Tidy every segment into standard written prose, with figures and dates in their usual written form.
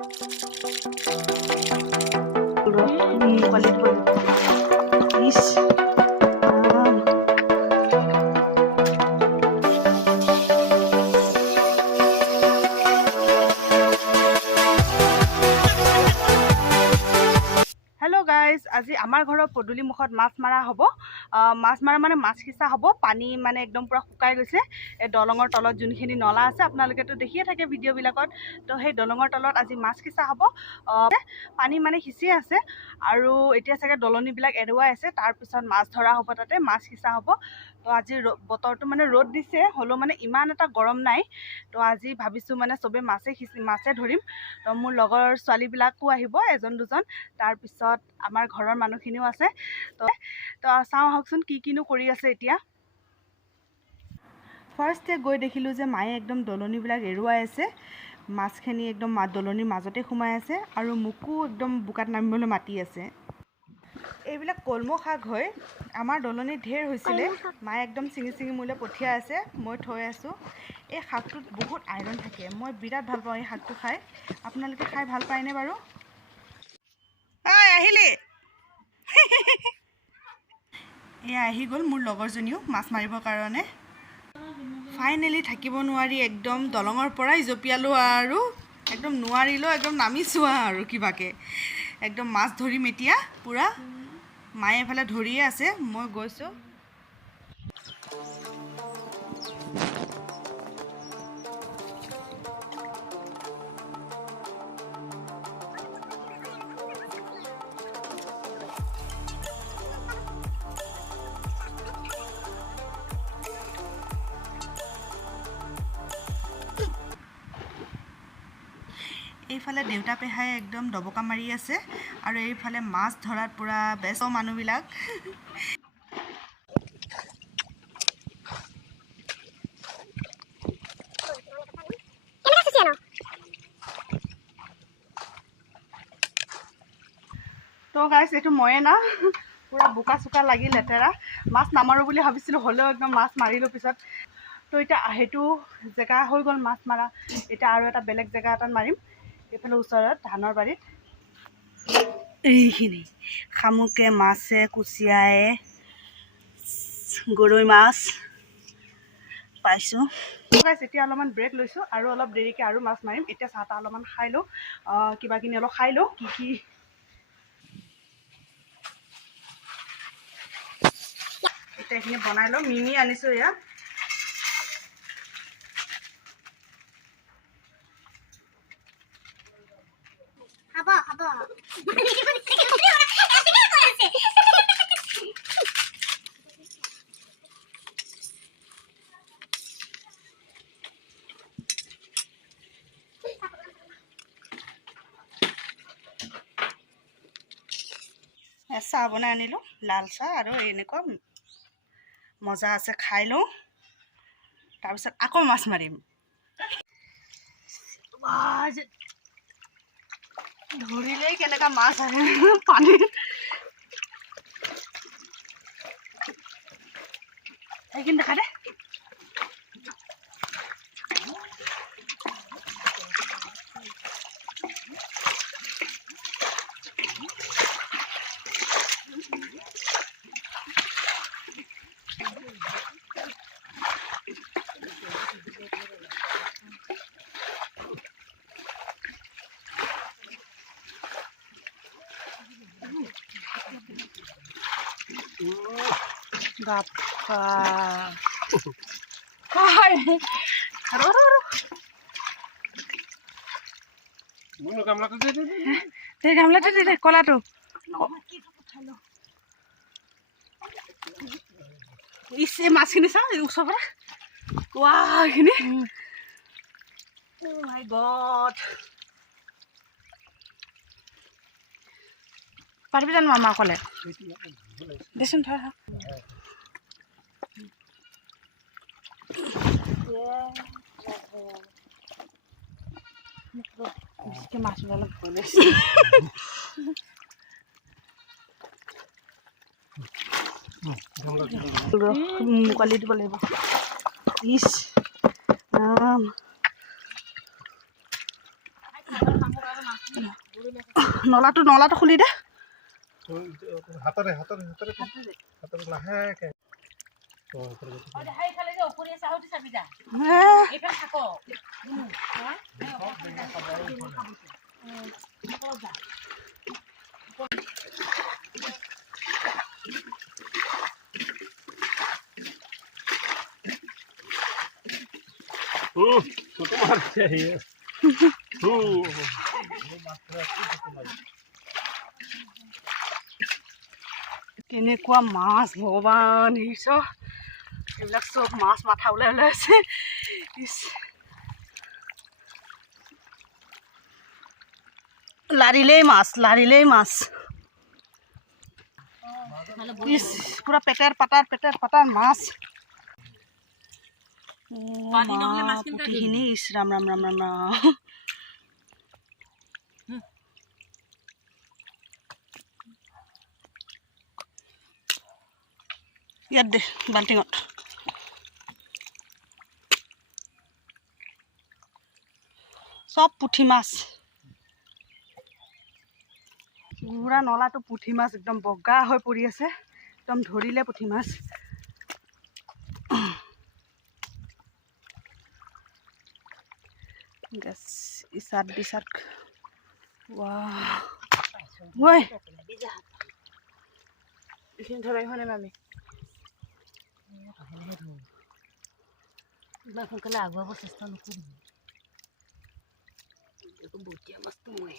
Hello guys, আজি আমাৰ ঘৰৰ পদূলি মুখত মাছ মাৰা হ'ব। মাছ মাৰা মানে মাছ সিঁচা হ'ব। পানী মানে একদম পুৰা শুকাই গৈছে। এই দলঙৰ তলত যোনখিনি নলা আছে আপোনালোকেতো দেখিয়ে থাকে ভিডিঅ'বিলাকত। তো সেই দলঙৰ তলত আজি মাছ সিঁচা হ'ব। পানী মানে সিঁচি আছে আৰু এতিয়া চাগে দলনিবিলাক এৰুৱাই আছে। তাৰপিছত মাছ ধৰা হ'ব, তাতে মাছ সিঁচা হ'ব। তো আজি বতৰটো মানে ৰ'দ দিছে, হ'লেও মানে ইমান এটা গৰম নাই। তো আজি ভাবিছোঁ মানে চবেই মাছে ধৰিম। তো মোৰ লগৰ ছোৱালীবিলাকো আহিব, এজন দুজন। তাৰপিছত আমাৰ ঘৰৰ মানুহখিনিও আছে। তো চাওঁ আহকচোন কিনো কৰি আছে এতিয়া। ফাৰ্ষ্টে গৈ দেখিলোঁ যে মায়ে একদম দলনিবিলাক এৰুৱাই আছে। মাছখিনি একদম দলনিৰ মাজতে সোমাই আছে আৰু মোকো একদম বোকাত নামিবলৈ মাতি আছে। এইবিলাক কলমৌ শাক হয়। আমাৰ দলনিত ঢেৰ হৈছিলে, মায়ে একদম ছিঙি মোলৈ পঠিয়াই আছে, মই থৈ আছোঁ। এই শাকটোত বহুত আইৰণ থাকে, মই বিৰাট ভাল পাওঁ এই শাকটো খাই। আপোনালোকে খাই ভাল পায়নে বাৰু? আহিলি এয়া আহি গ'ল মোৰ লগৰজনীও মাছ মাৰিবৰ কাৰণে। ফাইনেলি থাকিব নোৱাৰি একদম দলঙৰ পৰাই জঁপিয়ালোঁ আৰু একদম নোৱাৰিলেও একদম নামিছোঁ আৰু কিবাকে একদম মাছ ধৰিম এতিয়া পূৰা। মায়ে এফালে ধৰিয়ে আছে, মই গৈছোঁ। এইফালে দেউতা পেহাই একদম দবকা মাৰি আছে আৰু এইফালে মাছ ধৰাত পূৰা ব্যস্ত মানুহবিলাক। তো গাইছ, এইটো ময়ে না, পূৰা বোকা চোকা লাগি লেতেৰা। মাছ নামাৰোঁ বুলি ভাবিছিলোঁ, হ'লেও একদম মাছ মাৰিলোঁ পিছত। তো এতিয়া সেইটো জেগা হৈ গ'ল মাছ মাৰা। এতিয়া আৰু এটা বেলেগ জেগা এটাত মাৰিম, এইফালে ওচৰত ধানৰ বাৰীত। এইখিনি শামুকে, মাছে, কুচিয়াই, গৰৈ মাছ পাইছোঁ। গাইছ, এতিয়া অলপমান ব্ৰেক লৈছোঁ আৰু অলপ দেৰিকৈ আৰু মাছ মাৰিম। এতিয়া চাহ তাহ অলপমান খাই লওঁ, কিবাকিনি অলপ খাই লওঁ। কি এতিয়া এইখিনি বনাই লওঁ। মিমি আনিছোঁ এয়া। চাহ বনাই আনিলোঁ, লাল চাহ আৰু এনেকুৱা মজা আছে, খাই লওঁ। তাৰপিছত আকৌ মাছ মাৰিম। ধৰিলেই কেনেকুৱা মাছ আহে পানীত। সেইখিনি দেখা দে। বাপ্পা গামলাটো দে কলাটো। ইছে মাছখিনি চাওঁ ওচৰৰ পৰা। এইখিনি মাই গড, পাৰিবি জানো মামা অকলে? দেচোন ধৰ। মাছ অলপ ভয় লাগিছে। মুকালি দিব লাগিব। ইছ নলাটো খুলি দে হাতৰে লাহেকে কেনেকুৱা মাছ ভগৱান ঈশ্বৰ এইবিলাক চব মাছ মাথা ওলাই আছে লাৰিলেই মাছ পুৰা পেটেৰ পাটাৰ মাছ পুঠিখিনি ইছ ৰাম ৰাম ৰাম ৰাম ৰাম ইয়াত দে বাল্টিঙত চব পুঠি মাছ পুৰা নলাটো পুঠি মাছ একদম বগা হৈ পৰি আছে একদম ধৰিলে পুঠি মাছ গেছ ইচাত বিচাত ৱাহ এইখিনি ধৰাই হোৱা নাই মামি সোনকালে আগুৱাব চেষ্টা নকৰিবি বটীয়া মাছটো মই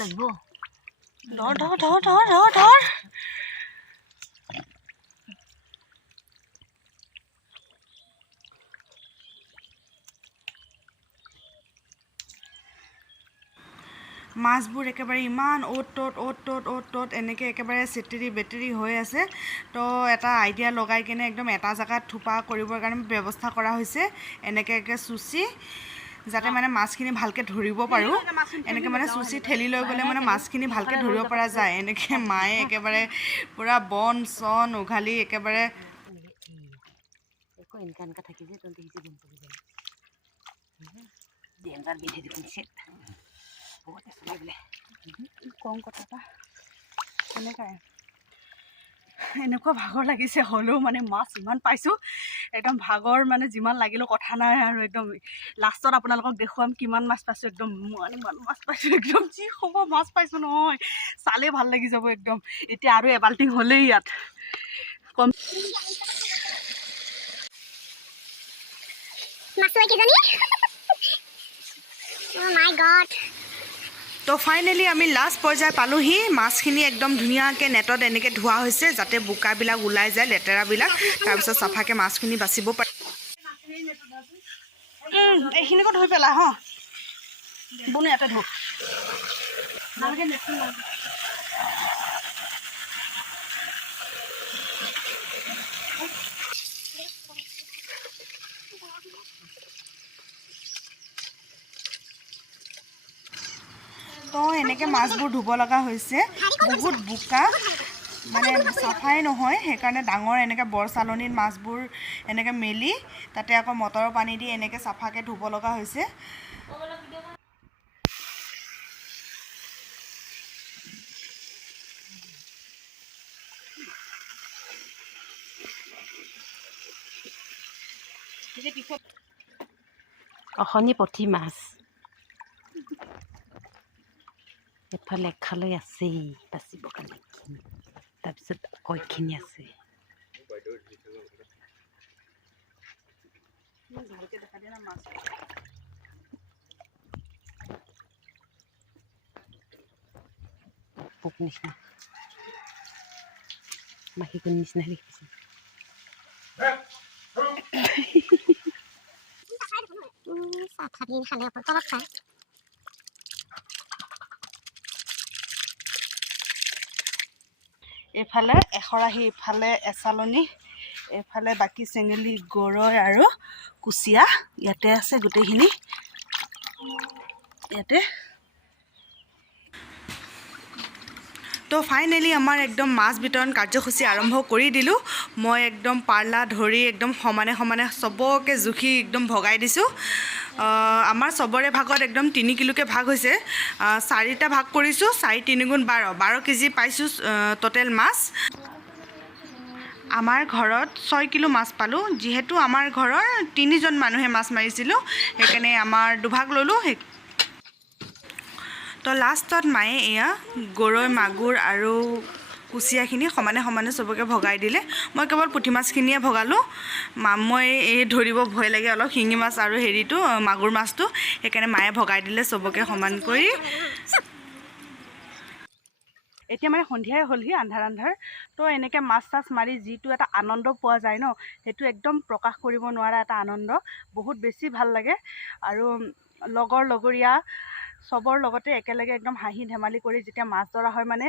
লাগিব ধৰ মাছবোৰ একেবাৰে ইমান অ'ত ত'ত এনেকৈ একেবাৰে চেটেৰি বেটেৰি হৈ আছে তো এটা আইডিয়া লগাই কিনে একদম এটা জেগাত থোপা কৰিবৰ কাৰণে ব্যৱস্থা কৰা হৈছে এনেকৈ চুচি যাতে মানে মাছখিনি ভালকৈ ধৰিব পাৰোঁ এনেকৈ মানে চুচি ঠেলি লৈ গ'লে মানে মাছখিনি ভালকৈ ধৰিব পৰা যায় এনেকৈ মায়ে একেবাৰে পূৰা বন চন উঘালি একেবাৰে কম কথা এটা এনেকুৱা ভাগৰ লাগিছে হ'লেও মানে মাছ ইমান পাইছোঁ একদম ভাগৰ মানে যিমান লাগিলেও কথা নাই আৰু একদম লাষ্টত আপোনালোকক দেখুৱাম কিমান মাছ পাইছোঁ একদম ইমান মাছ পাইছোঁ একদম যি হ'ব মাছ পাইছোঁ নহয় চালেই ভাল লাগি যাব একদম এতিয়া আৰু এবাল্টিং হ'লেই ইয়াত কম তো ফাইনেলি আমি লাষ্ট পৰ্যায় পালোহি মাছখিনি একদম ধুনীয়াকৈ নেটত এনেকৈ ধোৱা হৈছে যাতে বোকাবিলাক ওলাই যায় লেতেৰাবিলাক তাৰপিছত চাফাকৈ মাছখিনি বাচিব পাৰি এইখিনিকো ধুই পেলা হ বুনে ইয়াতে ধু তো এনেকৈ মাছবোৰ ধুব লগা হৈছে বহুত বোকা মানে চাফাই নহয় সেইকাৰণে ডাঙৰ এনেকৈ বৰ চালনীত মাছবোৰ এনেকৈ মেলি তাতে আকৌ মটৰৰ পানী দি এনেকৈ চাফাকৈ ধুব লগা হৈছে অখনি পুঠি মাছ এফালে খালৈ আছেই বাচিব কাৰণে তাৰপিছত কয়খিনি আছে পোক নিচিনা মাখিকৰ নিচিনা দেখিছে এইফালে এখৰাহি ইফালে এচালনী এফালে বাকী চেঙেলী, গৰৈ আৰু কুচিয়া ইয়াতে আছে গোটেইখিনি। ইয়াতে তো ফাইনেলি আমাৰ একদম মাছ বিতৰণ কাৰ্যসূচী আৰম্ভ কৰি দিলোঁ। মই একদম পাৰ্লা ধৰি একদম সমানে সমানে চবকে জুখি একদম ভগাই দিছোঁ। আমাৰ চবৰে ভাগত একদম 3 কিলোকৈ ভাগ হৈছে। 4টা ভাগ কৰিছোঁ, 4 3 গুণ 12 কেজি পাইছোঁ টোটেল মাছ। আমাৰ ঘৰত 6 কিলো মাছ পালোঁ। যিহেতু আমাৰ ঘৰৰ 3জন মানুহে মাছ মাৰিছিলোঁ, সেইকাৰণে আমাৰ দুভাগ ল'লোঁ। তো লাষ্টত মায়ে এয়া গৰৈ, মাগুৰ আৰু কুচিয়াখিনি সমানে সমানে চবকে ভগাই দিলে। মই কেৱল পুঠি মাছখিনিয়ে ভগালোঁ। মই এই ধৰিব ভয় লাগে অলপ, শিঙি মাছ আৰু হেৰিটো মাগুৰ মাছটো, সেইকাৰণে মায়ে ভগাই দিলে চবকে সমান কৰি। এতিয়া মানে সন্ধিয়াই হ'লহি, আন্ধাৰ। তো এনেকৈ মাছ চাছ মাৰি যিটো এটা আনন্দ পোৱা যায় ন, সেইটো একদম প্ৰকাশ কৰিব নোৱাৰা এটা আনন্দ। বহুত বেছি ভাল লাগে। আৰু লগৰীয়া চবৰ লগতে একেলগে একদম হাঁহি ধেমালি কৰি যেতিয়া মাছ ধৰা হয়, মানে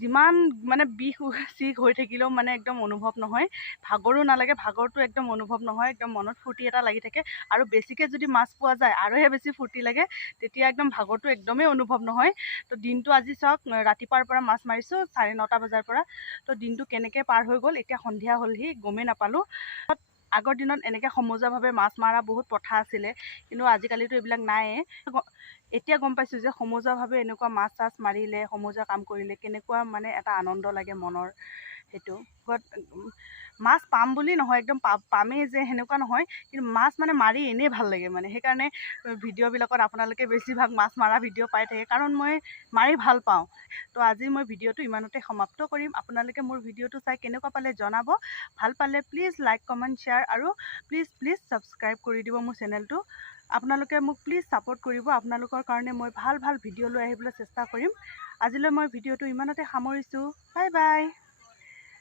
যিমান মানে বিষ চিষ হৈ থাকিলেও মানে একদম অনুভৱ নহয়, ভাগৰো নালাগে, ভাগৰটো একদম অনুভৱ নহয়, একদম মনত ফূৰ্তি এটা লাগি থাকে। আৰু বেছিকৈ যদি মাছ পোৱা যায় আৰুহে বেছি ফূৰ্তি লাগে, তেতিয়া একদম ভাগৰটো একদমেই অনুভৱ নহয়। তো দিনটো আজি চাওক, ৰাতিপুৱাৰ পৰা মাছ মাৰিছোঁ 9:30 বজাৰ পৰা। তো দিনটো কেনেকৈ পাৰ হৈ গ'ল, এতিয়া সন্ধিয়া হ'লহি, গমেই নাপালোঁ। আগৰ দিনত এনেকৈ সমজুৱাভাৱে মাছ মৰা বহুত প্ৰথা আছিলে, কিন্তু আজিকালিতো এইবিলাক নাইয়ে। এতিয়া গম পাইছোঁ যে সমজুৱাভাৱে এনেকুৱা মাছ চাছ মাৰিলে, সমজুৱা কাম কৰিলে কেনেকুৱা মানে এটা আনন্দ লাগে মনৰ। সেইটো মাছ পাম বুলি নহয়, একদম পামেই যে সেনেকুৱা নহয়, কিন্তু মাছ মানে মাৰি এনেই ভাল লাগে মানে। সেইকাৰণে ভিডিঅ'বিলাকত আপোনালোকে বেছিভাগ মাছ মৰা ভিডিঅ' পাই থাকে, কাৰণ মই মাৰি ভাল পাওঁ। তো আজি মই ভিডিঅ'টো ইমানতে সমাপ্ত কৰিম। আপোনালোকে মোৰ ভিডিঅ'টো চাই কেনেকুৱা পালে জনাব। ভাল পালে প্লিজ লাইক, কমেণ্ট, শ্বেয়াৰ আৰু প্লিজ ছাবস্ক্ৰাইব কৰি দিব মোৰ চেনেলটো। আপোনালোকে মোক প্লিজ ছাপোৰ্ট কৰিব। আপোনালোকৰ কাৰণে মই ভাল ভিডিঅ' লৈ আহিবলৈ চেষ্টা কৰিম। আজিলৈ মই ভিডিঅ'টো ইমানতে সামৰিছোঁ। Bye bye.